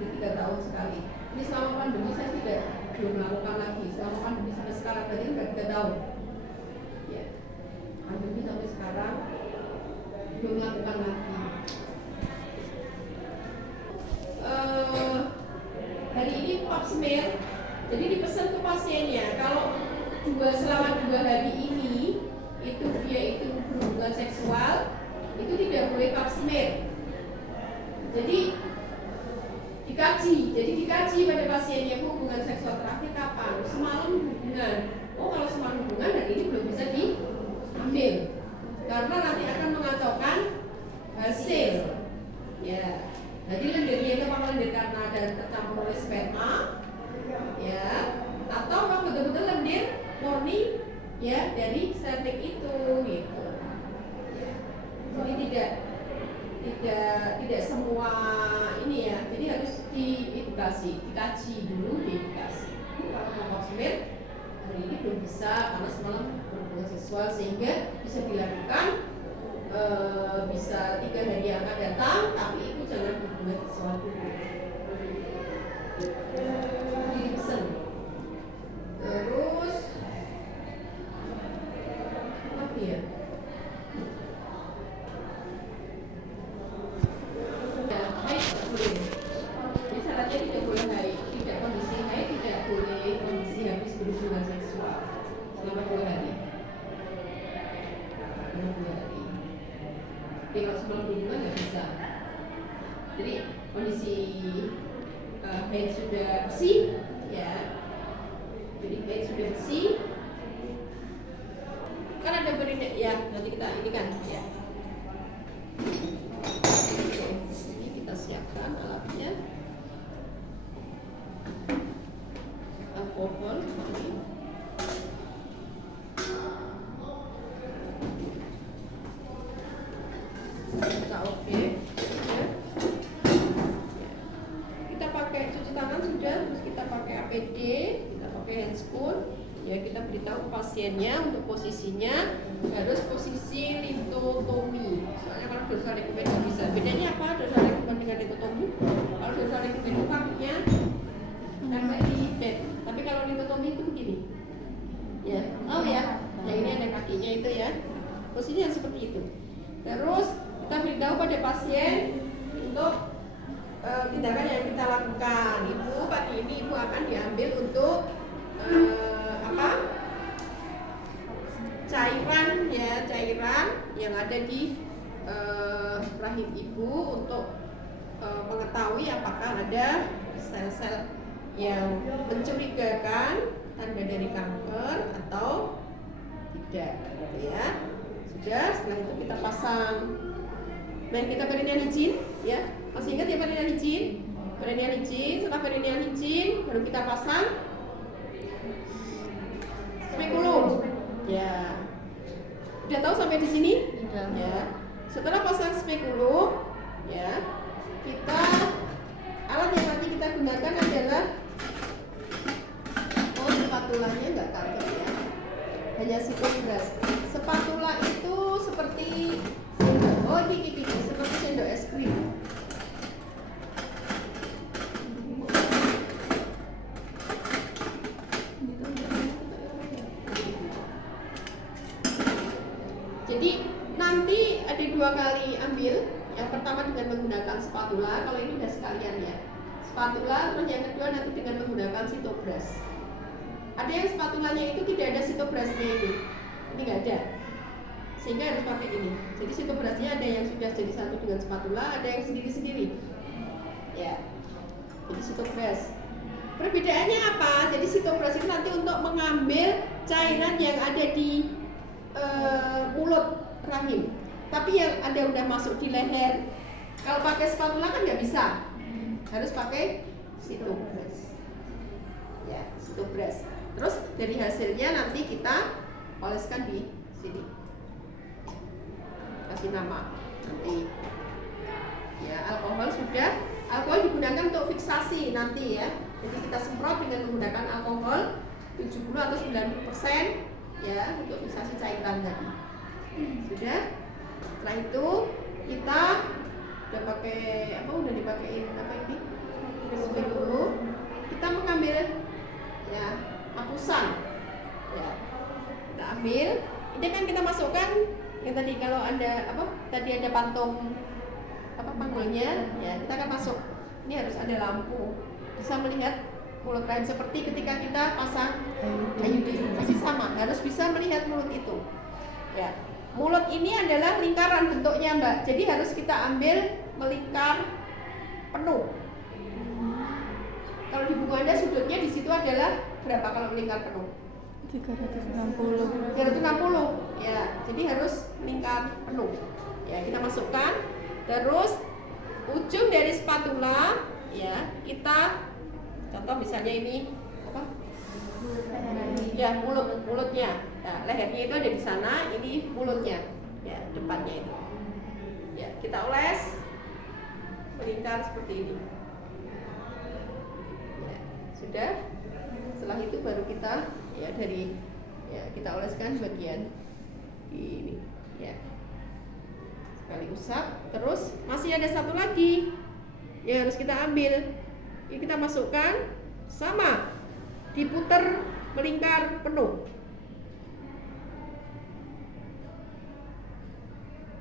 jadi 3 tahun sekali. Ini selama pandemi saya belum melakukan lagi. Selama pandemi sampai sekarang berarti udah 3 tahun. Ya, pandemi sampai sekarang belum melakukan lagi. Hari ini pap smear, jadi dipesan ke pasiennya kalau selama 2 hari ini itu dia itu berhubungan seksual, itu tidak boleh pap smear. Jadi dikaji pada pasiennya, hubungan seksual terakhir kapan? Semalam hubungan. Oh, kalau semalam hubungan dan ini belum bisa diambil karena nanti akan mengacaukan hasil. Ya, jadi lendirnya itu apa lendir karena ada tercampur oleh sperma, ya, atau memang betul-betul lendir murni ya dari cervix itu, gitu. Ya. Jadi tidak semua ini ya, jadi harus diedukasi, dikaji dulu, diedukasi. Kalau mau pap smear hari ini belum bisa karena semalam berhubungan seksual, sehingga bisa dilakukan bisa 3 hari yang akan datang, tapi itu jangan berhubungan seksual dulu. Dipesen. Terus apa ya? Tidak boleh haid, tidak kondisi haid, tidak boleh kondisi habis berhubungan seksual selama 2 hari. Jadi kalau sebelum berhubungan nggak bisa. Jadi kondisi haid sudah bersih, ya. Jadi haid sudah bersih. Kan ada berinya, ya. Nanti kita ini kan, ya. Oke, ini kita siapkan alatnya. Alkohol ini. Kita oke, ya. Kita pakai cuci tangan sudah, terus kita pakai APD, kita pakai handscoon. Ya, kita beritahu pasiennya untuk posisinya harus posisi litotomi. Soalnya kalau dorsal ligament nggak bisa. Bedanya apa dorsal ligament dengan litotomi? Kalau dorsal ligament itu kakinya sampai di bed, tapi kalau litotomi itu begini. Ya, oh ya. Nah, ini ada kakinya itu ya. Posisinya seperti itu. Terus kita beritahu pada pasien untuk tindakan yang kita lakukan. Ibu, pagi ini ibu akan diambil untuk cairan ya, cairan yang ada di rahim ibu untuk mengetahui apakah ada sel-sel yang mencurigakan tanda dari kanker atau tidak, gitu ya. Sudah, setelah itu kita pasang. Nah, kita perineal hijin, ya. Masih ingat ya perineal hijin? Perineal hijin, setelah perineal hijin baru kita pasang spekulum. Ya. Udah tahu sampai di sini? Ya. Setelah pasang spekulum, ya, kita alat yang nanti kita gunakan adalah spatulanya nggak kaget ya, hanya sipon-brush. Spatula itu seperti ini seperti sendok es krim. Jadi nanti ada 2 kali ambil. Yang pertama dengan menggunakan spatula, kalau ini udah sekalian ya. Spatula, terus yang kedua nanti dengan menggunakan sitobrush. Ada yang spatulanya itu tidak ada sitobrushnya ini nggak ada, sehingga harus pakai ini. Jadi sitobrushnya ada yang sudah jadi satu dengan spatula, ada yang sendiri-sendiri. Ya, jadi sitobrush. Perbedaannya apa? Jadi sitobrush itu nanti untuk mengambil cairan yang ada di mulut rahim. Tapi yang ada udah masuk di leher. Kalau pakai spatula kan nggak bisa, harus pakai sitobrush. Ya, sitobrush. Terus dari hasilnya nanti kita oleskan di sini. Kasih nama nanti. Ya, alkohol sudah. Alkohol digunakan untuk fiksasi nanti ya. Jadi kita semprot dengan menggunakan alkohol 70 atau 90% ya untuk fiksasi cairan tadi. Sudah. Setelah itu kita udah pakai udah dipakein apa ini? spekulum. Kita mengambil ya apusan. Ya. Kita ambil. Ini kan kita masukkan yang tadi kalau ada apa? Tadi ada pantung apa panggulnya, ya kita akan masuk. Ini harus ada lampu. Bisa melihat mulut rahim seperti ketika kita pasang IUD. Masih sama, harus bisa melihat mulut itu. Ya. Mulut ini adalah lingkaran bentuknya, Mbak. Jadi harus kita ambil melingkar penuh. Kalau di buku Anda sudutnya di situ adalah berapa kalau melingkar penuh? 360. Ya, jadi harus melingkar penuh. Ya, kita masukkan. Terus ujung dari spatula ya, kita contoh misalnya ini apa? Ya, mulutnya. Nah, lehernya itu ada di sana, ini mulutnya. Ya, depannya itu. Ya, kita oles melingkar seperti ini. Ya, sudah. Setelah itu baru kita ya dari ya kita oleskan bagian ini ya. Sekali usap, terus masih ada satu lagi yang harus kita ambil. Ini kita masukkan sama diputer melingkar penuh.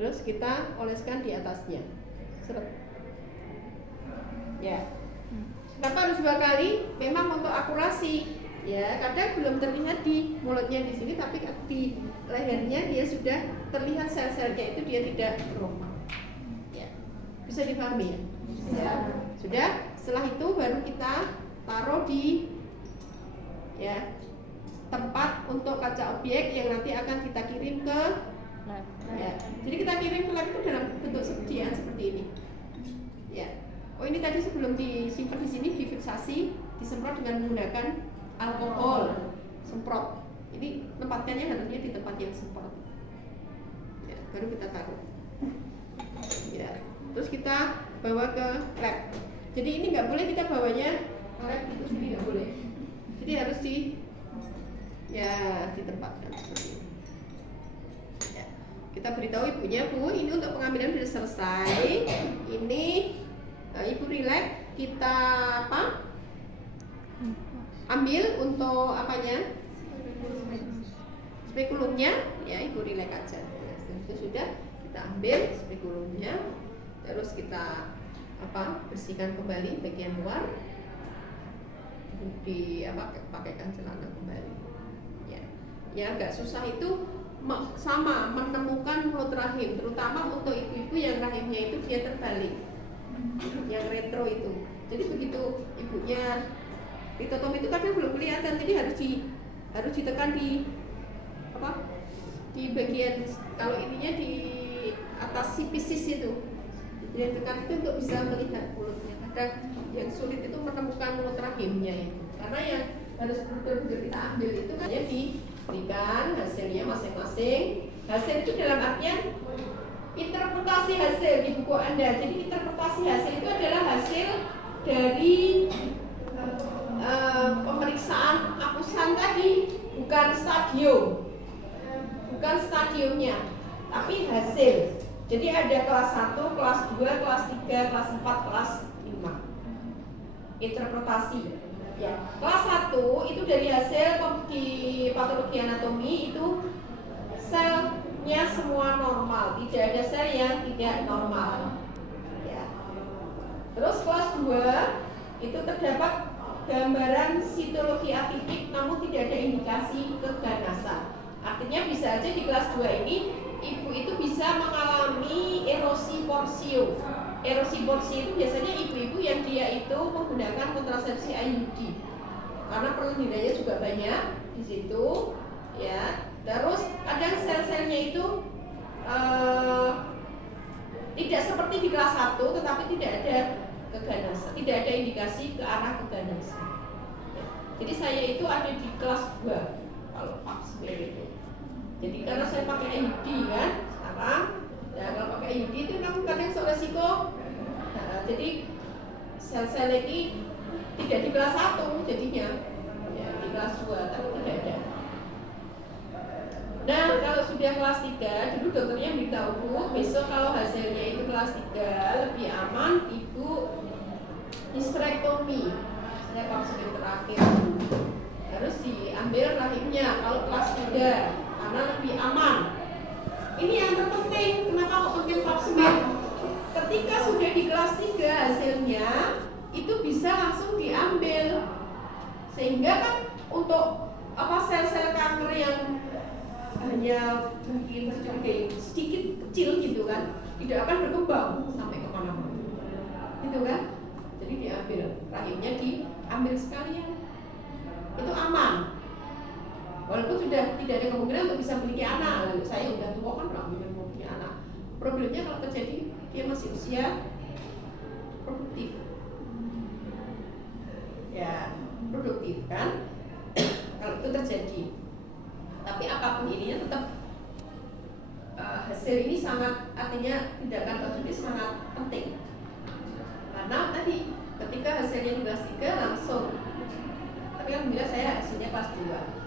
Terus kita oleskan di atasnya. Seret. Ya. Kenapa harus 2 kali? Memang untuk akurasi. Ya, kadang belum terlihat di mulutnya di sini, tapi di lehernya dia sudah terlihat sel-selnya itu dia tidak normal. Ya. Bisa dipahami ya? Ya. Sudah. Setelah itu baru kita taruh di ya tempat untuk kaca objek yang nanti akan kita kirim ke lab. Ya. Jadi kita kirim ke lab itu dalam bentuk sediaan seperti ini. Ya. Oh, ini tadi sebelum disimpan di sini difiksasi, disemprot dengan menggunakan alkohol semprot. Ini tempatkannya harusnya di tempat yang semprot. Ya, baru kita taruh. Ya. Terus kita bawa ke lab. Jadi ini nggak boleh kita bawanya ke lab itu sendiri, nggak boleh. Jadi harus ditempatkan seperti ini. Ya. Kita beritahu ibunya, Bu, ini untuk pengambilan sudah selesai. Ini Ibu relax, kita apa? Ambil untuk apanya? Spekulumnya, ya Ibu relax aja. Ya, itu sudah kita ambil spekulumnya, terus kita apa? Bersihkan kembali bagian luar, pakaikan celana kembali. Ya, yang agak susah itu sama menemukan mulut rahim, terutama untuk ibu-ibu yang rahimnya itu dia terbalik. Yang retro itu. Jadi begitu ibunya ditotom itu kadang belum kelihatan, jadi harus ditekan di apa? Di bagian kalau ininya di atas sipisis itu. Jadi tekan itu untuk bisa melihat mulutnya. Kadang yang sulit itu menemukan mulut rahimnya itu. Karena yang harus betul-betul kita ambil itu kan ya diberikan hasilnya masing-masing. Hasil itu dalam artian interpretasi hasil di buku Anda. Jadi interpretasi hasil itu adalah hasil dari pemeriksaan apusan tadi, bukan stadiumnya, tapi hasil. Jadi ada kelas 1, kelas 2, kelas 3, kelas 4, kelas 5. Interpretasi. Ya. Kelas 1 itu dari hasil di patologi anatomi itu selnya semua normal, tidak ada sel yang tidak normal. Ya. Terus kelas 2 itu terdapat gambaran sitologi atipik namun tidak ada indikasi keganasan. Artinya bisa aja di kelas 2 ini ibu itu bisa mengalami erosi porsio. Erosi porsio itu biasanya ibu-ibu yang dia itu menggunakan kontrasepsi IUD. Karena perlindungannya juga banyak di situ, ya. Terus kadang sel-selnya itu tidak seperti di kelas 1 tetapi tidak ada keganasan, tidak ada indikasi ke arah keganasan. Ya. Jadi saya itu ada di kelas 2 kalau Pak itu. Jadi karena saya pakai IUD kan sekarang, ya kalau pakai IUD itu kan kadang resiko. Nah, jadi sel-sel ini tidak di kelas 1 jadinya, ya di kelas 2 tapi tidak ada. Nah, kalau sudah kelas 3, dulu dokternya beritahu, Bu, besok kalau hasilnya itu kelas 3 lebih aman, Ibu Hysterektomi, saya vaksin terakhir harus diambil rahimnya kalau kelas 3 karena lebih aman. Ini yang terpenting, kenapa kok penting pap smear? Ketika sudah di kelas 3 hasilnya itu bisa langsung diambil, sehingga kan untuk sel-sel kanker yang hanya mungkin sedikit kecil gitu kan, tidak akan berkembang sampai kemana-mana, gitu kan? Jadi diambil rahimnya, diambil sekalian, itu aman. Walaupun sudah tidak ada kemungkinan untuk bisa memiliki anak. Lalu saya udah tua kan nggak mungkin mau punya anak. Problemnya kalau terjadi dia masih usia produktif, ya produktif kan? Kalau itu terjadi. Tapi apapun ininya tetap hasil ini sangat, artinya tindakan tertulis sangat penting. Karena tadi ketika hasilnya di kelas 3 langsung, tapi alhamdulillah saya hasilnya kelas 2.